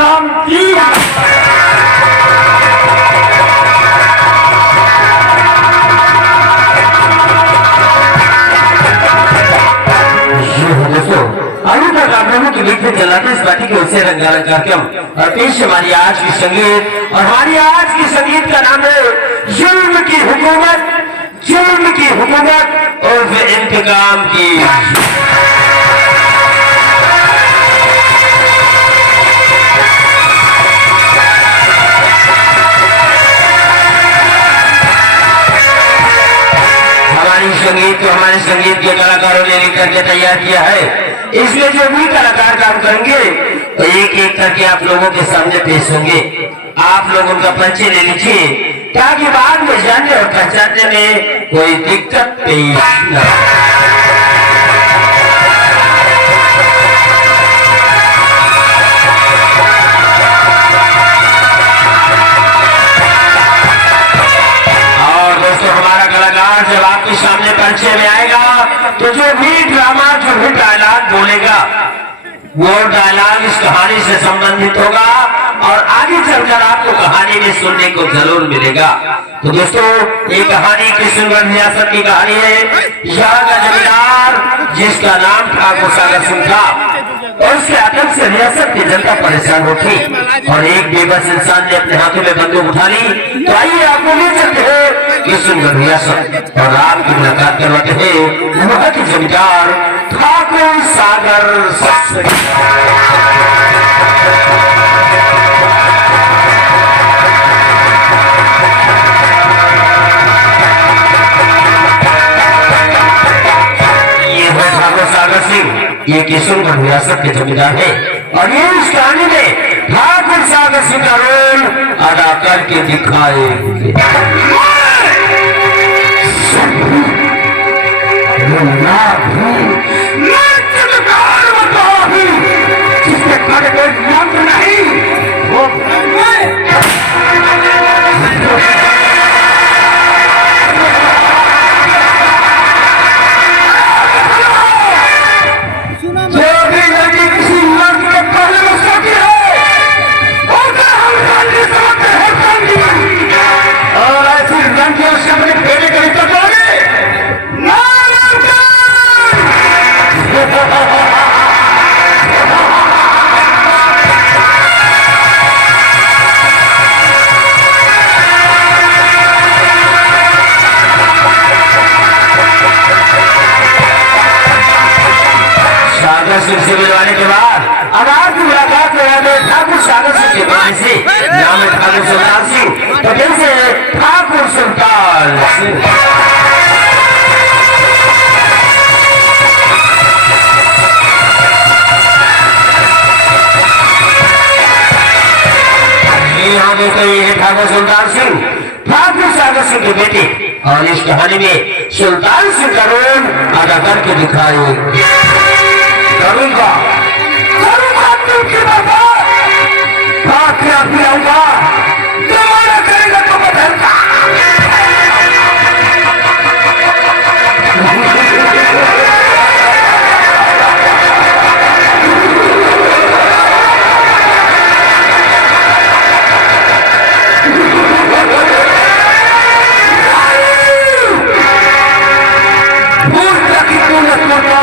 राम की। आइए तक आप लोगों के बीच में चलाते इस पार्टी के उससे रंगारंग कार्यक्रम और पेश हमारी आज की संगीत। और हमारी आज की संगीत का नाम है जुल्म की हुकूमत, जुल्म की हुकूमत और फिर इंतकाम की। हमारे संगीत के कलाकारों ने लिख करके तैयार किया है। इसमें जो भी कलाकार काम करेंगे तो एक एक करके आप लोगों के सामने पेश होंगे। आप लोग उनका परिचय ले लीजिए ताकि बाद में जानने और पहचानने में कोई दिक्कत पेश न हो। जब आपके सामने परिचय में आएगा तो जो भी ड्रामा, जो भी डायलॉग बोलेगा वो डायलॉग इस कहानी से संबंधित होगा और आगे चलकर आपको कहानी में सुनने को जरूर मिलेगा। तो दोस्तों, ये कहानी किशनगढ़ रियासत की कहानी है। यहाँ का जमींदार जिसका नाम ठाकुर सागर सिंह था और उसके आतंक से रियासत की जनता परेशान हो थी और एक बेबस इंसान ने अपने हाथों में बंदूक उठा ली। तो आइए आपको ले चलते हैं किशनगढ़ रियासत और आपकी मुलाकात करवाते हैं वहाँ के जमींदार ठाकुर सागर सिंह। ये किशनगढ़ रियासत के जमींदार है और ये इस कहानी में ठाकुर सागर सिंह का रोल अदा करके दिखाएंगे। जिसके घर कोई मंत्र नहीं वो से मिलवाने के बाद अब आपकी मुलाकात में ठाकुर सागर सिंह के बेटे से नाम है ठाकुर सुल्तान सिंह। तो फिर से ठाकुर सुल्तान सिंह। यहाँ देखो ये है ठाकुर सुल्तान सिंह, ठाकुर सागर सिंह के बेटे और इस कहानी में सुल्तान सिंह का रोल अदा करके दिखाएंगे। करूंगा तुमकी बाबा क्या पिलाऊंगा तुम्हारा करेगा तो बदलता।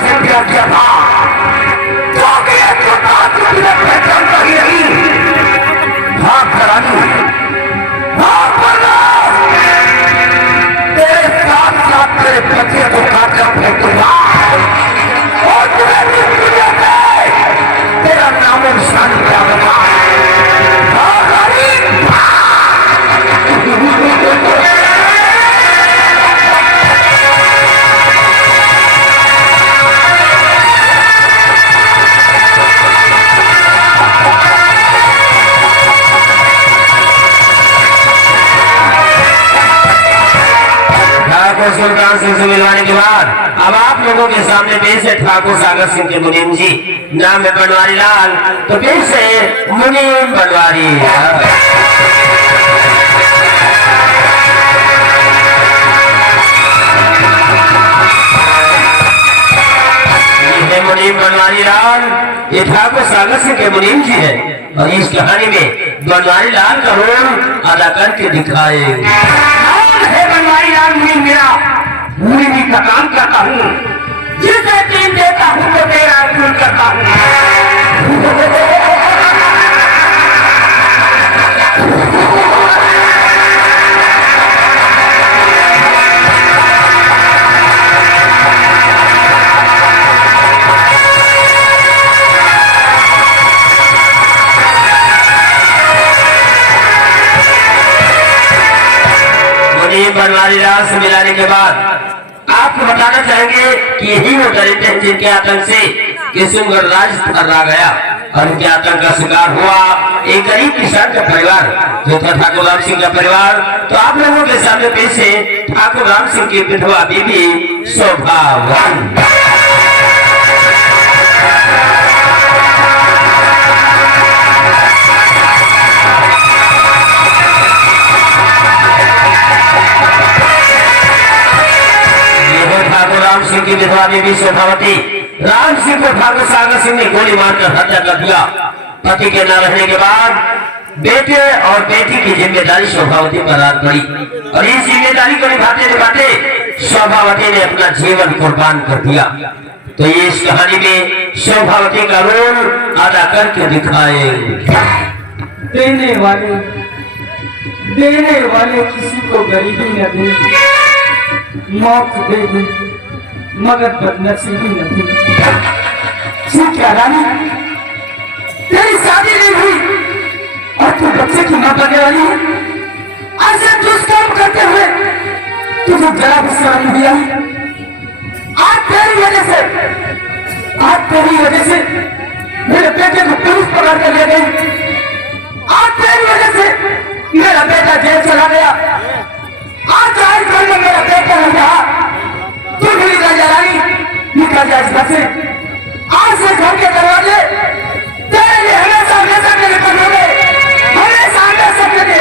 से प्यार किया था तेरा नाम निशान क्या होगा। सुल्तान सिंह से मिलवाने के बाद अब आप लोगों के सामने पेश है ठाकुर सागर सिंह के मुनीम जी। नाम है बनवारी लाल। तो पेश है मुनीम बनवारी। ये मुनीम बनवारी लाल, ये ठाकुर सागर सिंह के मुनीम जी है और इस कहानी में बनवारी लाल का रोल अदा करके दिखाए। बनवारी लाल मुनि मेरा मुनि भी का काम करता हूँ, जिसे टीम देता हूँ तो तेरा अर्जुन करता हूँ। बनवारी लाल से मिलाने के बाद आपको बताना चाहेंगे कि यही वो दरिद्र हैं जिनके आतंक से किशनगढ़ राज थर्रा गया और उनके आतंक का शिकार हुआ एक गरीब किसान का परिवार जो था ठाकुर राम सिंह का परिवार। तो आप लोगों के सामने पेश है ठाकुर राम सिंह की विधवा बीबी शोभावन। राम सिंह की विधवा देवी शोभावती राम सिंह को ठाकुर सागर सिंह ने गोली मारकर हत्या कर दिया। पति के न रहने के बाद बेटे और बेटी की जिम्मेदारी शोभावती पर आ पड़ी और इस जिम्मेदारी को निभाते निभाते शोभावती ने अपना जीवन कुर्बान कर दिया। तो ये इस कहानी में शोभावती का रोल अदा करके दिखाए। देने वाले किसी को गरीबी न दे, मौत दे दे मगर बदनसीबी न थी। क्या रानी, तेरी शादी नहीं हुई और तू बच्चे की मां बनने वाली है। ऐसे दुष्कर्म करते हुए तुझे जरा भी शर्म नहीं आई। आज तेरी वजह से मेरे बेटे को पुलिस पकड़ कर ले गई। आज तेरी वजह से मेरा बेटा जेल चला गया। आज घर में मेरा बेटा नहीं रहा। तू भी निकल जा रानी, निकल जा इस घर से। आज से घर के दरवाजे तेरे लिए हमेशा के लिए बंद होंगे, हमेशा के लिए।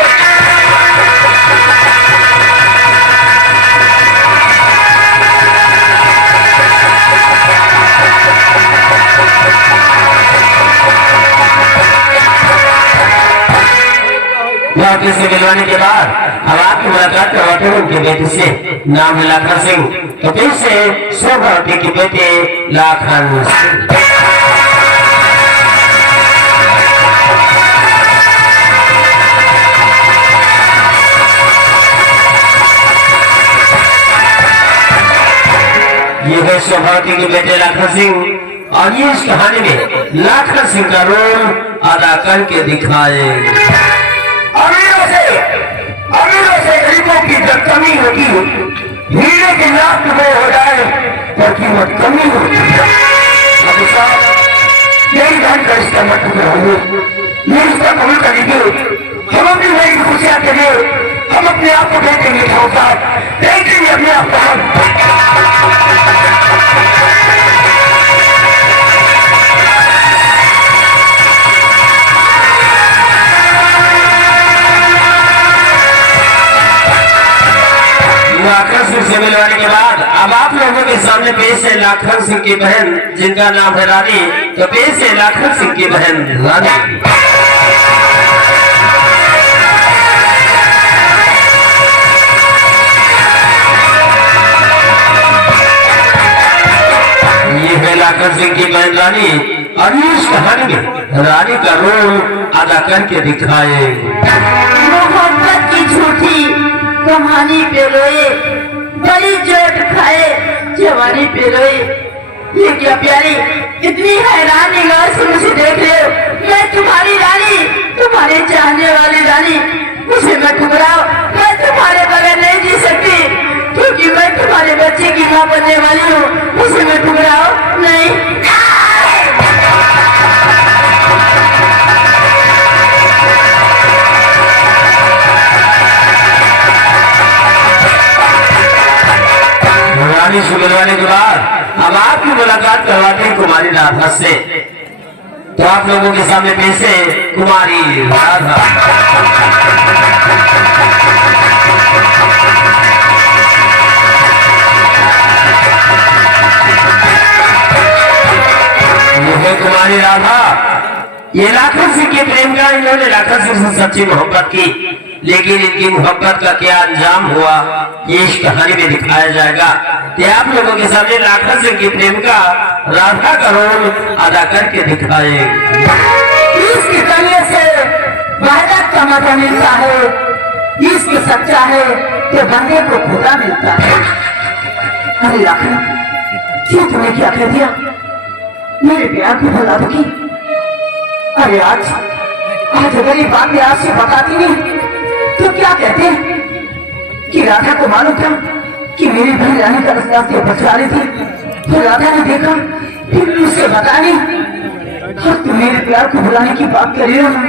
वापस से मिलवाने के बाद अब आपकी मुलाकात करवाते हैं उनके बेटे से, नाम है लाखन सिंह। तो फिर से शोभावती के बेटे लाखन सिंह। ये है शोभावती के बेटे लाखन सिंह और ये इस कहानी में लाखन सिंह का रोल अदा करके दिखाए। अमीरों से गरीबों की जब कमी होती है, हीरे की लाख रुपए हो जाए तो कीमत कमी होती है। अब साहब यही धन का इसका मतलब रहो, ये इसका कबूल करेंगे। हम अपनी नई खुशियां के लिए हम अपने आप को देखेंगे ठाकुर साहब, देखेंगे अपने आप को। लाखन सिंह से मिलवाने के बाद अब आप लोगों के सामने पेश है लाखन सिंह की बहन जिनका नाम है रानी। तो पेश है लाखन सिंह की बहन रानी। ये है लाखन सिंह की बहन रानी और इस कहानी में रानी का रोल अदा करके दिखाए। मोहब्बत की झूठी कहानी पे रोए, बड़ी चोट खाए जवानी पे रोए। ये क्या प्यारी, इतनी हैरान निगाह से मुझे देख रहे हो। मैं तुम्हारी रानी, तुम्हारे चाहने वाली रानी। मुझे मत ठुकराओ, मैं तुम्हारे बगैर नहीं जी सकती, क्योंकि मैं तुम्हारे बच्चे की मां बनने वाली हूँ। मुझे मत ठुकराओ, नहीं। रानी से मिलवाने के बाद अब आपकी मुलाकात करवाते हैं कुमारी राधा से। तो आप लोगों के सामने पेश है कुमारी राधा। ये है कुमारी राधा ये राखल सिंह के प्रेम का, इन्होंने राखल सिंह से सच्ची मोहब्बत की, लेकिन इनकी मोहब्बत का क्या अंजाम हुआ ये इस कहानी में दिखाया जाएगा। कि आप लोगों के सामने राखल सिंह के प्रेम का राधा का रोल अदा करके दिखाए। इश्क करने से वहदत का मजा मिलता है, इश्क सच्चा है तो बंदे को खुदा मिलता है। अरे राखल, क्यों तुमने क्या कह दिया? मेरे प्यार को भुला दोगी? अरे आज अगर ये बात मैं आपसे बताती नहीं तो क्या कहते कि राधा को मालूम था कि मेरी बहन रानी का रास्ता से बचा रही थी, तो राधा ने देखा फिर उससे बताने। और तुम मेरे प्यार को भुलाने की बात कर रही हो ना?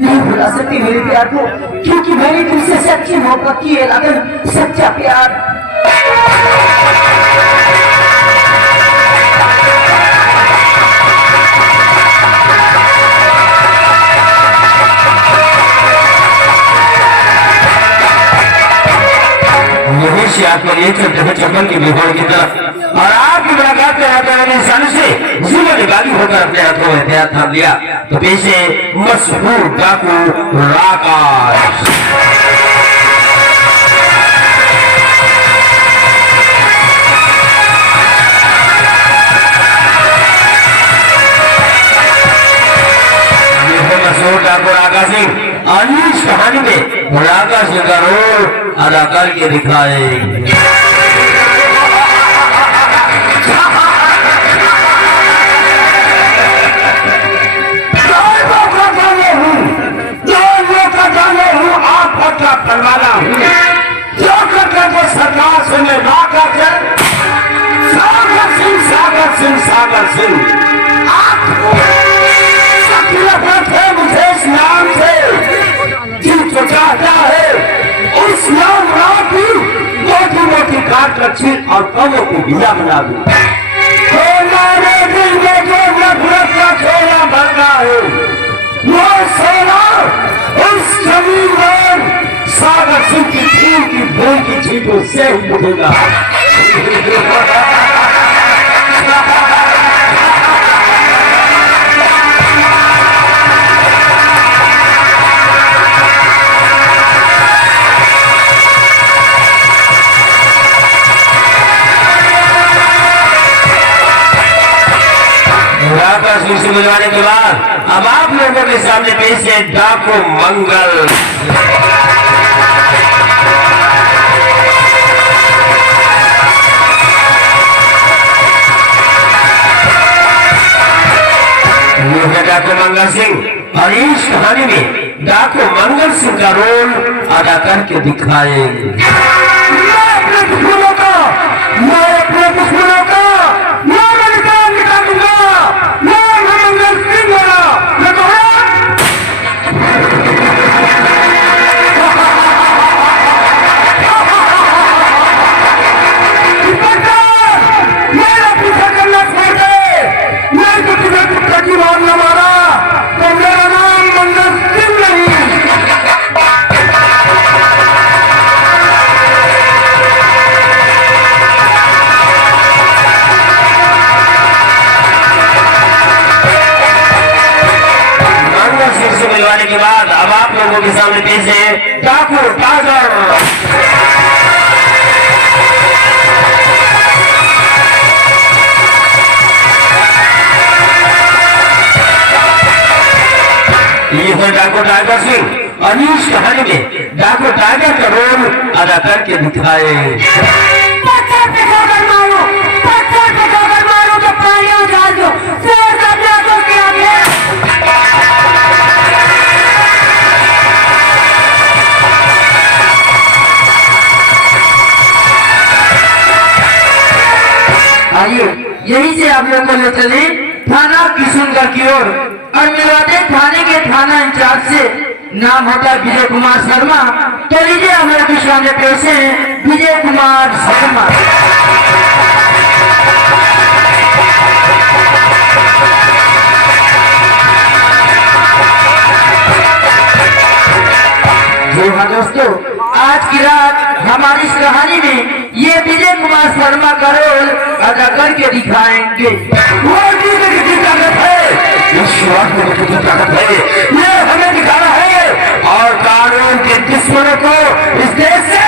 नहीं भुला सकती मेरे प्यार को, क्योंकि मैंने तुमसे सच्ची मोहब्बत की है राधन, सच्चा प्यार। यहीं से आपको लिए चलते हुए चप्पल की बिगोड़ की तरफ, और आपकी मुलाकात के हाथों वाले इंसान से जिले में बागी होकर अपने हाथों में हथियार थाम लिया। तो पीछे मशहूर डाकू राकाश। मशहूर डाकू राका सिंह और इस कहानी में राका सिंह का रोल अदा करके दिखाए। करवाना हूँ जो करके सरकार से मैं राका सागर सिंह मुझे इस नाम से जो चाहता है उस नाम की मोटी मोटी काट रखी और कमों की भिया बना दूं। हमारे दिल में जो नफरत का छोला भरना है वो सोना उस जमीन पर सागर सिंह की खून की भूल की छींटों से ही उठेगा। से मिलवाने के बाद अब आप लोगों के सामने पेश है डाकू मंगल। ये है डाकू मंगल सिंह और इस कहानी में डाकू मंगल सिंह का रोल अदा करके दिखाएंगे। मैं अपने दुश्मनों का निकाल दूंगा। मैं मंगल सिंह वाला मेरा पीछा करना छोड़ दे। मैं तो तुम्हें कुत्ता की मार न मारा तो मेरा नाम मंगल सिंह नहीं। से मिलवाने के बाद अब आप लोगों के सामने पेश है डाकू टाइगर। ये है डाकू टाइगर सिंह और इस कहानी में डाकू टाइगर का रोल अदा करके दिखाए। पत्थर पे ठोकर मारो तो पानी उछाल दो, फिर कब्जा को क्या है। आइए यहीं से आप लोग को ले चले थाना किशनगढ़ की ओर और मिलवाते थाने के थाना इंचार्ज से। नाम होता है विजय कुमार शर्मा। तो लीजिए हमारे बीच में पेश हैं विजय कुमार शर्मा। जी हाँ दोस्तों, आज की रात हमारी इस कहानी में ये विजय कुमार शर्मा का रोल अदा करके दिखाएंगे। वो विश्वास में कितनी ताकत है ये हमें दिखाना है और कानून के दुश्मनों को इस देश से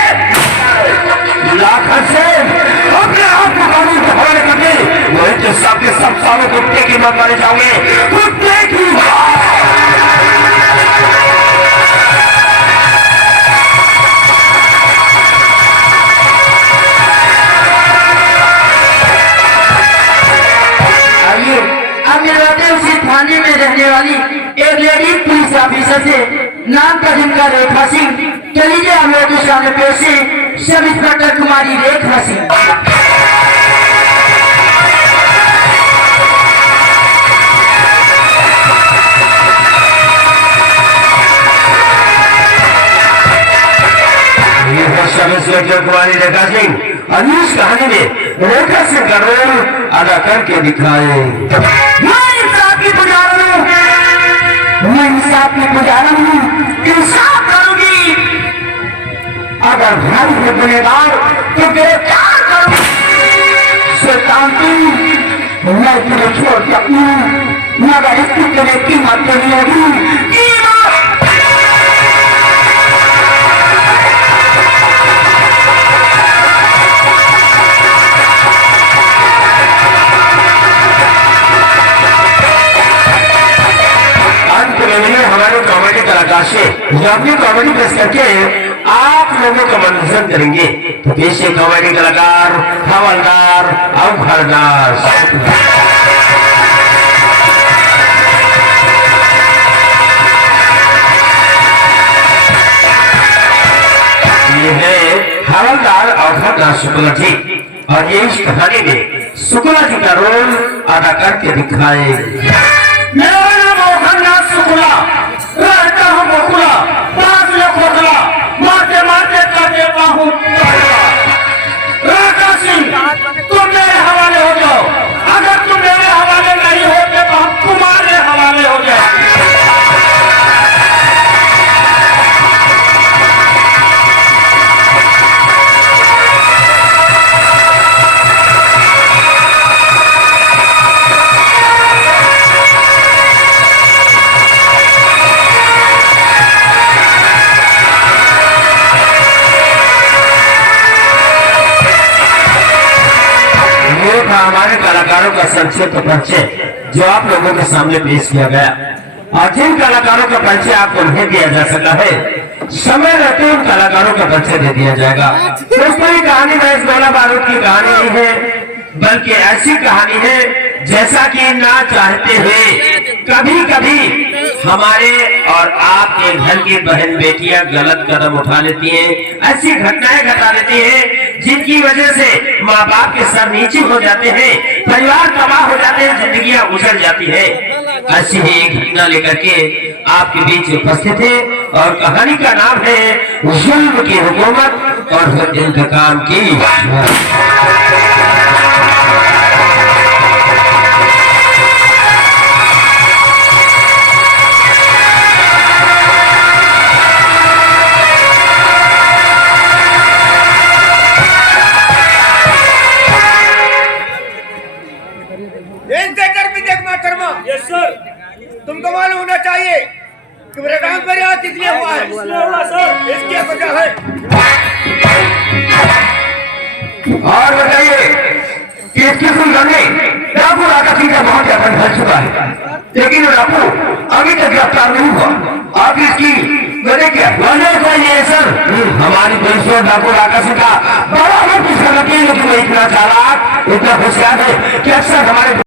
लाखन से अपने आप को कानून के हवाले करके वही तो सबके सब सालों कुत्ते की मत मारे जाओगे कुत्ते की उसी थाने में रहने वाली एक लेडी पुलिस ऑफिसर से नाम था जिनका रेखा सिंह। चलिए हम लोग के सामने पेश है सब इंस्पेक्टर कुमारी रेखा सिंह। ये है सब इंस्पेक्टर कुमारी रेखा सिंह और इस कहानी में रेखा सिंह का रोल अदा करके दिखाए। मैं इंसाफ की पुजारी हूँ, मैं इंसाफ की पुजारी हूँ, इंसाफ करूंगी। अगर भाई है गुनहगार तो गिरफ्तार करूंगी। शैतान तू, मैं तुम्हें छोड़ सकती हूँ मगर इसकी तुम्हें कीमत नहीं होगी। हमारे कॉमेडी कलाकार से जो अपनी कॉमेडी पेश करके आप लोगों का मनोरंजन करेंगे तो कैसे कॉमेडी कलाकार हवलदार अब घरदार ये है हवलदार और घरदार शुक्ला जी और ये इस कहानी में शुक्ला जी का रोल अदा करके दिखाए। रहता हूँ बकुला, पास में खोखला, मारते मारते कर देता हूँ रेखा सिंह, तुम मेरे हवाले हो जाओ। अगर तुम मेरे हवाले नहीं होते तो हम तुम्हारे हवाले हो जाए। हमारे कलाकारों का संक्षिप्त परिचय जो आप लोगों के सामने पेश किया गया और जिन कलाकारों का परिचय आपको नहीं दिया जा सका है समय रहते उन कलाकारों का परिचय दे दिया जाएगा। दोस्तों ये कहानी महज गोला बारूद की कहानी नहीं है बल्कि ऐसी कहानी है जैसा कि ना चाहते हुए कभी कभी हमारे और आपके घर की बहन बेटियां गलत कदम उठा लेती हैं, ऐसी घटनाएं घटा देती हैं जिनकी वजह से माँ बाप के सर नीचे हो जाते हैं, परिवार तबाह हो जाते हैं, जिंदगियां उजड़ जाती है। ऐसी ही एक घटना लेकर के आपके बीच उपस्थित है और कहानी का नाम है जुल्म की हुकूमत और इंतकाम की। यस सर, तुमको मालूम होना चाहिए कि मेरे काम पर यहाँ किस लिए हुआ है। इसलिए हुआ सर, इसकी वजह है। और बताइए कि इसकी सुनने डाकू राका सिंह का बहुत ज्यादा ढल चुका है लेकिन डाकू अभी तक गिरफ्तार नहीं हुआ। आप इसकी वजह क्या? वजह तो ये सर हमारी पुलिस और डाकू राका सिंह का बड़ा पीछा लगती है लेकिन वो इतना चालाक इतना होशियार है कि अक्सर हमारे